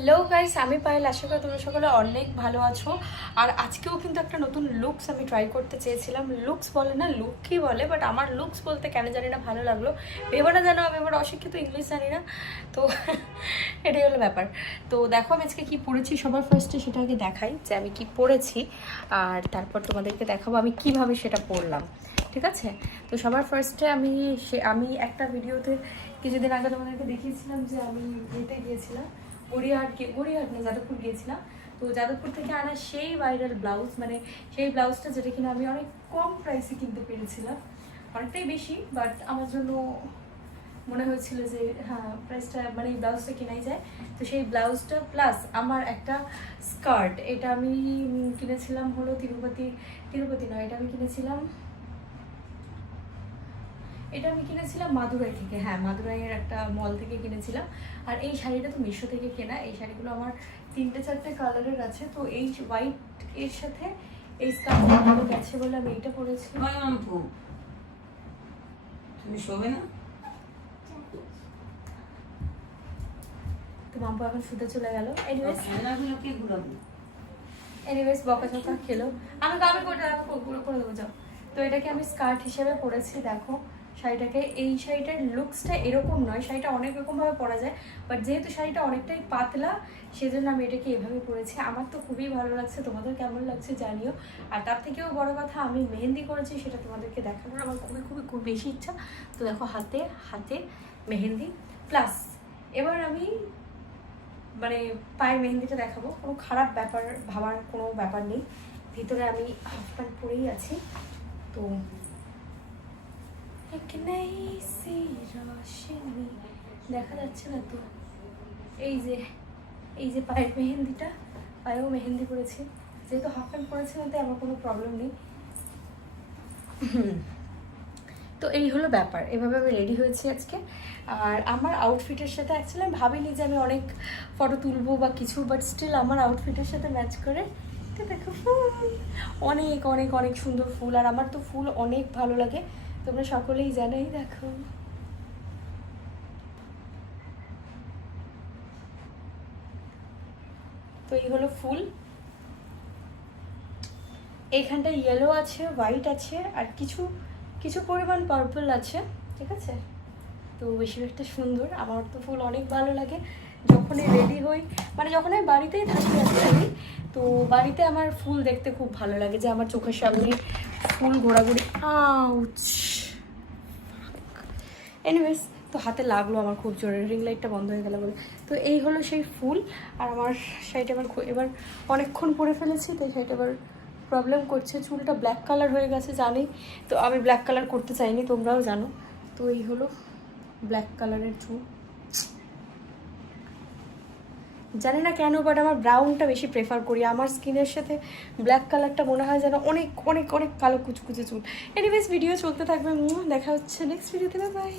Hello guys, আমি পায়েল। আশা করি তোমরা সকলে অনেক ভালো আছো। আর আজকেও কিন্তু একটা নতুন লুকস আমি ট্রাই করতে চেয়েছিলাম। লুকস বলে না, লুকই বলে, বাট আমার লুকস বলতে কেন জানি না ভালো লাগলো। ভেবো না জানো আমি এবার অশিক্ষিত, ইংলিশ জানি না তো এটাই হলো ব্যাপার। তো দেখো আমি আজকে কী পরেছি, সবার ফার্স্টে সেটা আগে দেখাই যে আমি কি পরেছি, আর তারপর তোমাদেরকে দেখাবো আমি কিভাবে সেটা পরলাম। ঠিক আছে? তো সবার ফার্স্টে আমি একটা ভিডিওতে কিছুদিন আগে তোমাদেরকে দেখিয়েছিলাম যে আমি যেতে গিয়েছিলাম গড়িয়াহাট না যাদবপুর গিয়েছিলাম। তো যাদবপুর থেকে আনা সেই ভাইরাল ব্লাউজ, মানে সেই ব্লাউজটা যেটা কিনা আমি অনেক কম প্রাইসে কিনতে পেরেছিলাম, অনেকটাই বেশি, বাট আমার জন্য মনে হয়েছিল যে হ্যাঁ প্রাইসটা মানে এই ব্লাউজটা কেনাই যায়। তো সেই ব্লাউজটা প্লাস আমার একটা স্কার্ট, এটা আমি কিনেছিলাম হলো তিরুপতি নয়, এটা আমি কিনেছিলাম মাদুরাই থেকে। হ্যাঁ, মাদুরাইয়ের একটা মল থেকে কিনেছিলাম। আর এই শাড়িটা তো মিশো থেকে কেনা। এই শাড়িগুলো আমার 3-4টে কালারের আছে। তো এই হোয়াইট এর সাথে এই স্কার্টটা ভালো গেছে বলে আমি এইটা পরেছি। তুমি শোবে না? তো মাম্পু এখন শুতে চলে গেল। এনিওয়েজ বকাঝকা খেলো। আমি করে দেবো, যাও। তো এটাকে আমি স্কার্ট হিসেবে পরেছি। দেখো শাড়িটাকে, এই শাড়িটার লুকসটা এরকম নয়, শাড়িটা অনেক রকমভাবে পরা যায়, বাট যেহেতু শাড়িটা অনেকটাই পাতলা সেজন্য আমি এটাকে এভাবে পরেছি। আমার তো খুবই ভালো লাগছে, তোমাদের কেমন লাগছে জানিও। আর তার থেকেও বড় কথা, আমি মেহেন্দি করেছি, সেটা তোমাদেরকে দেখানোর আমার খুব বেশি ইচ্ছা। তো দেখো হাতে মেহেন্দি প্লাস এবার আমি মানে পায়ের মেহেন্দিটা দেখাবো। কোনো খারাপ ভাবার কোনো ব্যাপার নেই। ভিতরে আমি হাফ প্যান্ট পরেই আছি। তো দেখা যাচ্ছে না তো, এই যে পায়ের মেহেন্দিটা, পায়েও মেহেন্দি করেছি। যেহেতু হাফ প্যান্ট পরেছি তাতে আমার কোনো প্রবলেম নেই। তো এই হলো ব্যাপার, এভাবে আমি রেডি হয়েছি আজকে। আর আমার আউটফিটের সাথে অ্যাকচুয়ালি আমি ভাবিনি যে আমি অনেক ফটো তুলবো বা কিছু, বাট স্টিল আমার আউটফিটের সাথে ম্যাচ করে। তো দেখো ফুল, অনেক অনেক অনেক সুন্দর ফুল, আর আমার তো ফুল অনেক ভালো লাগে, তোমরা সকলেই জানোই। দেখো তো এই হলো ফুল। এইখানটা ইয়েলো আছে, হোয়াইট আছে, আর কিছু কিছু পরিমাণ পার্পল আছে। ঠিক আছে? তো বেশিরভাগটা সুন্দর। আমার তো ফুল অনেক ভালো লাগে যখনই রেডি হই, মানে যখন আমি বাড়িতেই থাকি অ্যাকচুয়ালি। তো বাড়িতে আমার ফুল দেখতে খুব ভালো লাগে, যে আমার চোখের সামনে ফুল ঘোরাঘুরি। আউচ! এনিওয়েজ, তো হাতে লাগলো আমার খুব জোরে, রিং লাইটটা বন্ধ হয়ে গেল বলে। তো এই হলো সেই ফুল। আর আমার শাড়িটা এবার অনেকক্ষণ পরে ফেলেছি, তাই শাড়িটা এবার প্রবলেম করছে। চুলটা ব্ল্যাক কালার হয়ে গেছে জানি, তো আমি ব্ল্যাক কালার করতে চাইনি, তোমরাও জানো। তো এই হলো ব্ল্যাক কালারের চুল। জানি না কেন, বাট আমার ব্রাউনটা বেশি প্রেফার করি। আমার স্কিনের সাথে ব্ল্যাক কালারটা মনে হয় যেন অনেক অনেক অনেক কালো কুচকুচে চুল। এনিওয়েজ ভিডিও চলতে থাকবে, দেখা হচ্ছে নেক্সট ভিডিওতে। বাই।